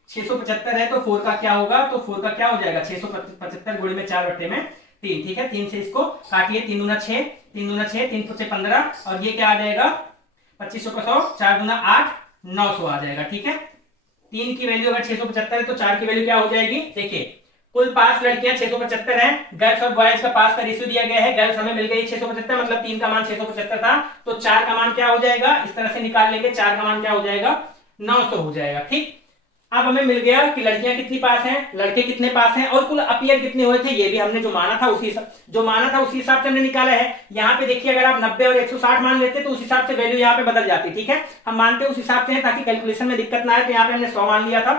675 है तो 4 का क्या होगा, तो 4 का क्या हो जाएगा 675 गुणे में 4/3। ठीक है, 3 से इसको काटिए, 3 दूना 6, 3 दूना 6, 3 से 15, और ये क्या आ जाएगा 2500 का 100, 4 दूना 8, 900 आ जाएगा। ठीक है, 3 की वैल्यू अगर 675 है तो 4 की वैल्यू क्या हो जाएगी, देखिए कुल पास लड़कियां 675 हैं। गर्ल्स और बॉयज का पास का रेशियो दिया गया है। गर्ल्स हमें मिल गई 675, मतलब 3 का मान 675 था, तो 4 का मान क्या हो जाएगा, इस तरह से निकाल लेंगे, 4 का मान क्या हो जाएगा 900 हो जाएगा। ठीक, अब हमें मिल गया कि लड़कियां कितनी पास हैं, लड़के कितने पास हैं, और कुल अपीयर कितने हुए थे, ये भी हमने जो माना था उसी हिसाब से हमने निकाला है। यहाँ पे देखिए अगर आप 90 और 160 मान लेते तो उस हिसाब से वैल्यू यहाँ पे बदल जाती। ठीक है, हम मानते उस हिसाब से है ताकि कैलकुलेशन में दिक्कत ना आए, तो यहाँ पे हमने 100 मान लिया था।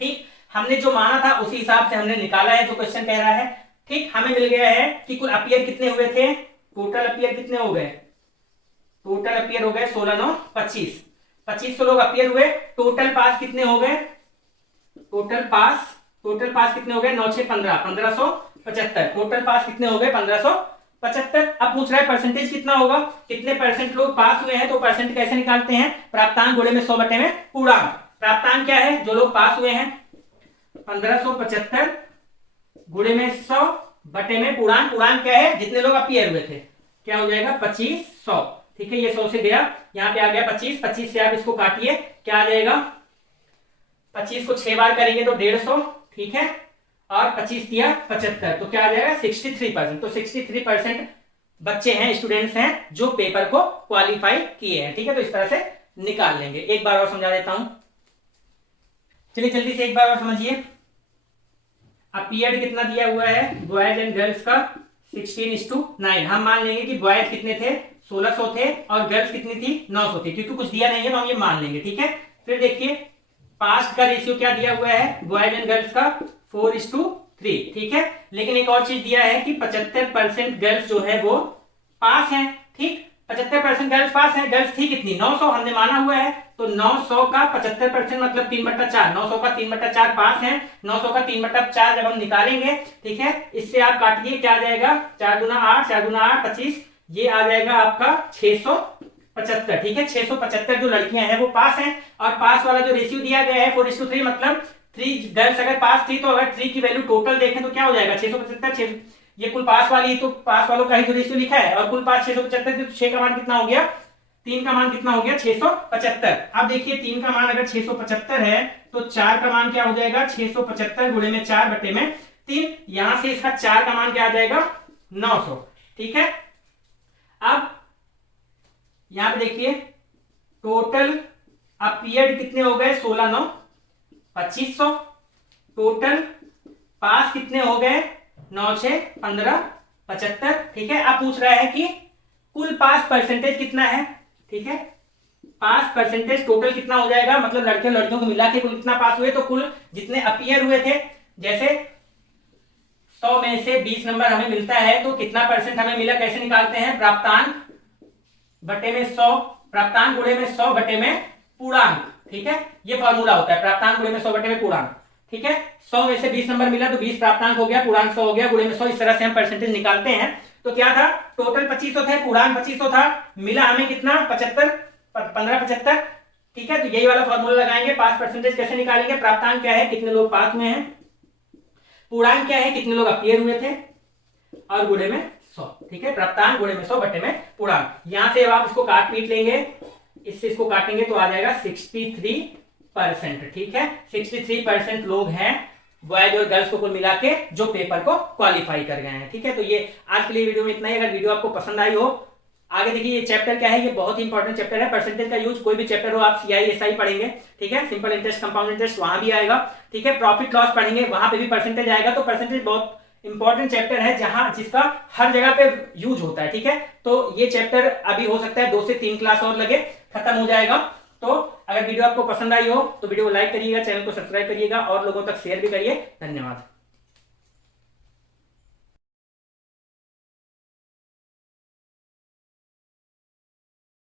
ठीक, हमने जो माना था उसी हिसाब से हमने निकाला है जो क्वेश्चन कह रहा है। ठीक, हमें मिल गया है कि कुल अपीयर कितने हुए थे, टोटल अपीयर कितने हो गए, टोटल अपीयर हो गए 16 9 25, 2500 लोग अपीयर हुए। टोटल पास कितने हो गए, टोटल पास कितने हो गए 9 6 15, 1575। टोटल पास कितने हो गए 1575। अब पूछ रहा है परसेंटेज कितना होगा, कितने परसेंट लोग पास हुए हैं, तो परसेंट कैसे निकालते हैं, प्राप्तांक गुणे में 100 में पूर्णांक। प्राप्तांक क्या है, जो लोग पास हुए हैं 1575 गुणे में 100 में पूर्णांक। पूर्णांक क्या है, जितने लोग अपीयर हुए थे, क्या हो जाएगा 2500। ठीक है, ये 100 से गया, यहाँ पे आ गया 25, 25 से आप इसको काटिए, क्या आ जाएगा 25 को 6 बार करेंगे तो 150। ठीक है, और 25 दिया 75, तो क्या आ जाएगा 63%। तो 63% बच्चे हैं, स्टूडेंट्स हैं जो पेपर को क्वालिफाई किए हैं। ठीक है, तो इस तरह से निकाल लेंगे। एक बार और समझा देता हूं, चलिए जल्दी से एक बार और समझिए। अपीयर्ड कितना दिया हुआ है बॉयज एंड गर्ल्स का 16:9। हम मान लेंगे कि बॉयज कितने थे 1600 थे और गर्ल्स कितनी थी 900 थी, क्योंकि कुछ दिया नहीं है तो हम ये मान लेंगे। ठीक है, फिर देखिए पास्ट का रेशियो क्या दिया हुआ है बॉयज एंड गर्ल्स का 4:3। ठीक है, लेकिन एक और चीज दिया है कि 75% गर्ल्स जो है वो पास हैं। ठीक, 75% गर्ल्स पास हैं। गर्ल्स थी कितनी 900 हमने माना हुआ है, तो 900 का 75% मतलब 3/4, 900 का 3/4 पास है। 900 का 3/4 जब हम निकालेंगे, ठीक है, इससे आप काटिए, क्या आ जाएगा 4 दूना 8, 4 दूना 8 25, ये आ जाएगा आपका 675। ठीक है, 675 जो लड़कियां हैं वो पास हैं, और पास वाला जो रेशियो दिया गया है 4:3, मतलब 3 गर्ल्स अगर पास थी तो अगर 3 की वैल्यू टोटल देखें तो क्या हो जाएगा 675। ये कुल पास वाली, तो पास वालों का ही जो रेशियो लिखा है, और कुल पास 675, तो 6 का मान कितना हो गया, 3 का मान कितना हो गया 675। अब देखिए 3 का मान अगर 675 है तो 4 का मान क्या हो जाएगा 675 गुणे में 4/3। यहां से इसका 4 का मान क्या आ जाएगा 900। ठीक है, अब यहां पे देखिए टोटल अपीयर्ड कितने हो गए 16 9 2500। टोटल पास कितने हो गए 9 6 15 75। ठीक है, अब पूछ रहा है कि कुल पास परसेंटेज कितना है। ठीक है, पास परसेंटेज टोटल कितना हो जाएगा, मतलब लड़के लड़कियों को मिला के कुल कितना पास हुए, तो कुल जितने अपीयर हुए थे, जैसे 100 में से 20 नंबर हमें मिलता है तो कितना परसेंट हमें मिला, कैसे निकालते हैं, प्राप्तांक बटे में 100, प्राप्तांक गुणे में 100 बटे में पूर्णांक। ठीक है, ये फॉर्मूला होता है, प्राप्तांक गुणे में 100 बटे में पूर्णांक। ठीक है, 100 में से 20 नंबर मिला तो 20 प्राप्तांक हो गया, पूर्णांक 100 हो गया, गुणे में 100, इस तरह से हम परसेंटेज निकालते हैं। तो क्या था, टोटल 2500 थे, पूर्णांक 2500 था, मिला हमें कितना, 75, 1575। ठीक है, तो यही वाला फॉर्मूला लगाएंगे। पास परसेंटेज कैसे निकालेंगे, प्राप्तांक क्या है, कितने लोग पास हुए हैं, पूर्णांक क्या है, कितने लोग अपीयर हुए थे, और गुणे में 100। ठीक है, प्राप्तांक गुणे में 100 बटे में पूर्णांक। यहां से अब आप इसको काट पीट लेंगे, इससे इसको काटेंगे तो आ जाएगा 63%। ठीक है, 63% लोग हैं बॉयज और गर्ल्स को कुल मिला के जो पेपर को क्वालिफाई कर गए हैं। ठीक है, तो ये आज के लिए वीडियो में इतना ही। अगर वीडियो आपको पसंद आई हो, आगे देखिए ये चैप्टर क्या है, ये बहुत ही इंपॉर्टेंट चैप्टर है। परसेंटेज का यूज कोई भी चैप्टर हो, आप CISI पढ़ेंगे। ठीक है, सिंपल इंटरेस्ट, कंपाउंड इंटरेस्ट वहां भी आएगा। ठीक है, प्रॉफिट लॉस पढ़ेंगे, वहां पे भी परसेंटेज आएगा। तो परसेंटेज बहुत इंपॉर्टेंट चैप्टर है, जहां जिसका हर जगह पे यूज होता है। ठीक है, तो ये चैप्टर अभी हो सकता है 2 से 3 क्लास और लगे, खत्म हो जाएगा। तो अगर वीडियो आपको पसंद आई हो तो वीडियो को लाइक करिएगा, चैनल को सब्सक्राइब करिएगा और लोगों तक शेयर भी करिए। धन्यवाद।